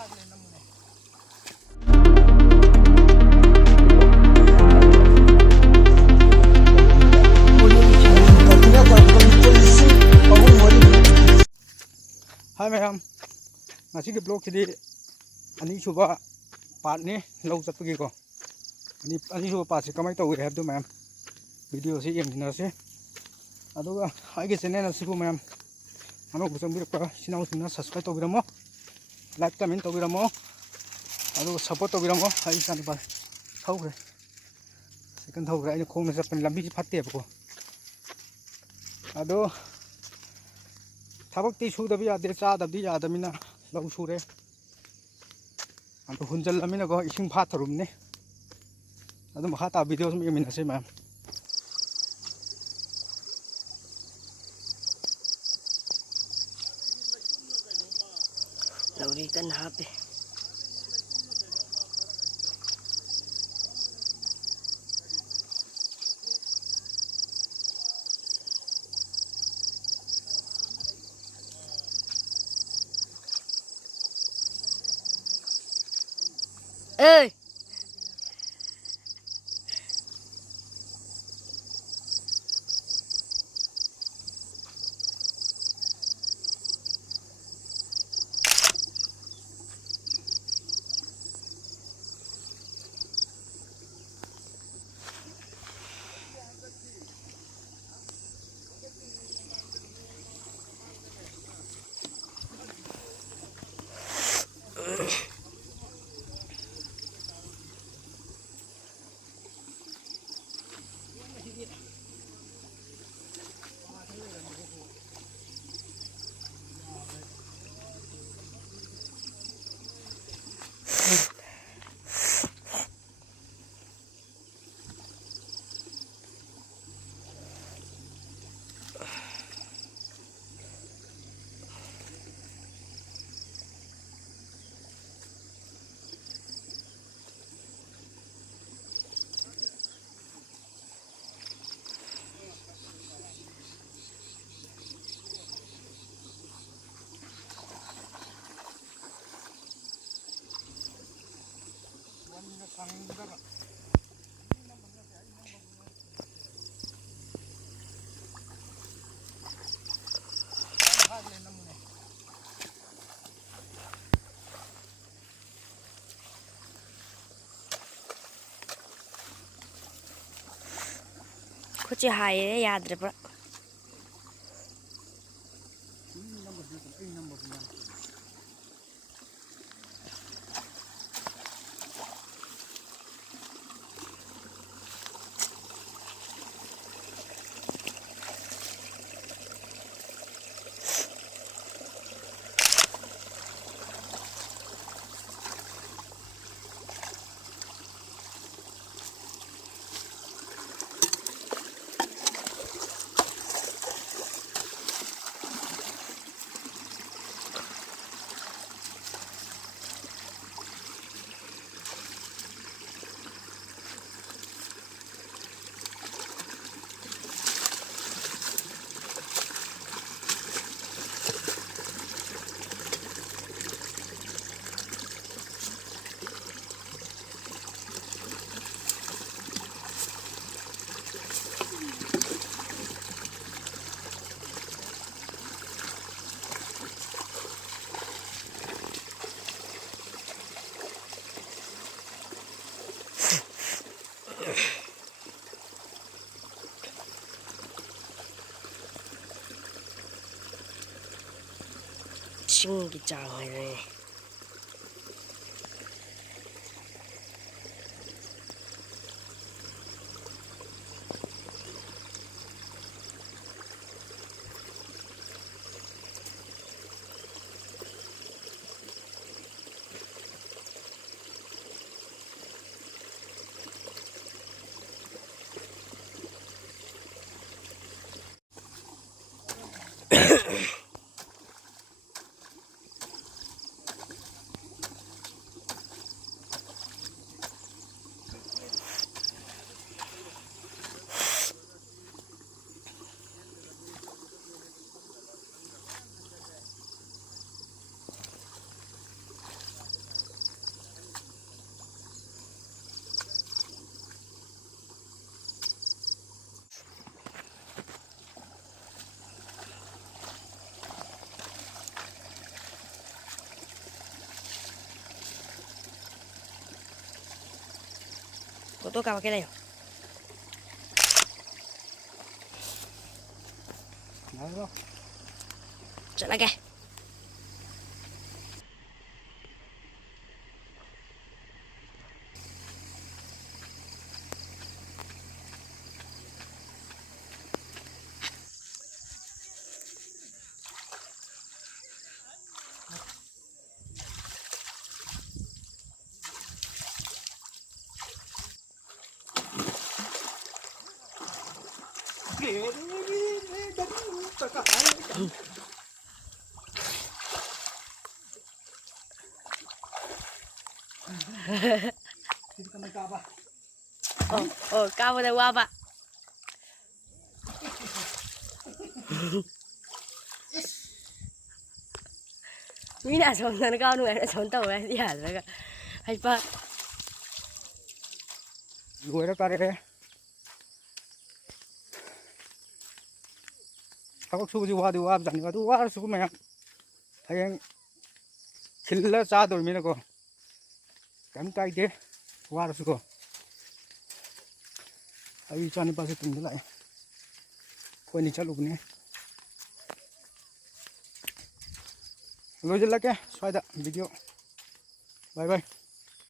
Hai ma'am ngasi blog kidi ani suba part ni lau chat pagi ko ani suba part se kamai tawi have do ma'am video se yeng dina se aduga ai ge channel asibu ma'am ano busam bir pa sinau sinna subscribe to biramo like comment to biramo aduga support to biramo ai san pa thauгre second thauгre ai khong na chap lambi phatte ba ko ado थबक ती सुदबी यादे चादबी यादमिना लौ सुरे अंत हुंजल अमिना को इसिंग फाथरुमने अदु मखा ता video सम यमिनसे ma'am लौरी कन हापे Ê Kuchi hai yadre bro Chingi chang hai photo कापके ꯂꯩꯌꯣ चलगे 까보다 와봐 미나 손나는 까는 거야 손 떠오야 야들가 하이파 Rồi đó đây các su đi qua dàn qua qua su mày thấy anh xin là xa rồi mình có cắn tay thế qua được su có ai cho nên bao giờ từng lại quên đi chắc lúc này rồi giờ là cái xoay đã video bye bye